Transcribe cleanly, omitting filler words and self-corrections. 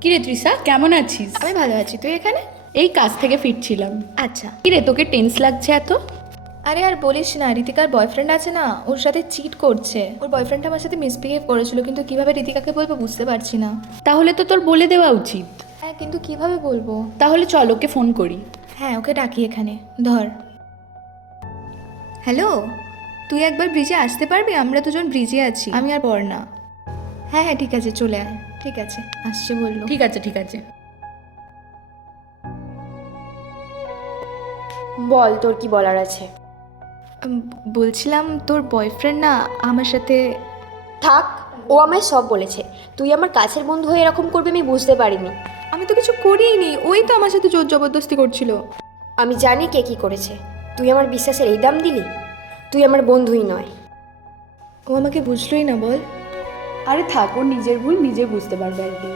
কিরে তৃষা, কেমন আছিস? আমি ভালো আছি, তুই এখানে? এই কাজ থেকে ফিরছিলাম। আচ্ছা। কিরে, তোকে টেন্স লাগছে এত? আরে আর বলিস না, ঋতিকার বয়ফ্রেন্ড আছে না, ওর সাথে চিট করছে। ওর বয়ফ্রেন্ড আমার সাথে মিসবিহেভ করেছিল, কিন্তু কিভাবে ঋতিকাকে বলবো বুঝতে পারছি না। তাহলে তো তোর বলে দেওয়া উচিত। হ্যাঁ, কিন্তু কিভাবে বলবো? তাহলে চল ওকে ফোন করি। হ্যাঁ, ওকে ডাকি এখানে, ধর। হ্যালো, তুই একবার ব্রিজে আসতে পারবি? আমরা দুজন ব্রিজে আছি, আমি আর পড়না। হ্যাঁ হ্যাঁ, ঠিক আছে, চলে আয়। ঠিক আছে, আসছে বললো। ঠিক আছে ঠিক আছে। বল, তোর কি বলার আছে? বলছিলাম তোর বয়ফ্রেন্ড না আমার সাথে। থাক, ও আমায় সব বলেছে। তুই আমার কাছের বন্ধু হয়ে এরকম করবি আমি বুঝতে পারিনি। আমি তো কিছু করিনি, ওই তো আমার সাথে জোর জবরদস্তি করছিল। আমি জানি কে কি করেছে। তুই আমার বিশ্বাসের এই দাম দিলি? তুই আমার বন্ধুই নয়। ও আমাকে বুঝলোই না, বল। আরে থাক, ও নিজের ভুল নিজে বুঝতে পারবে একদিন।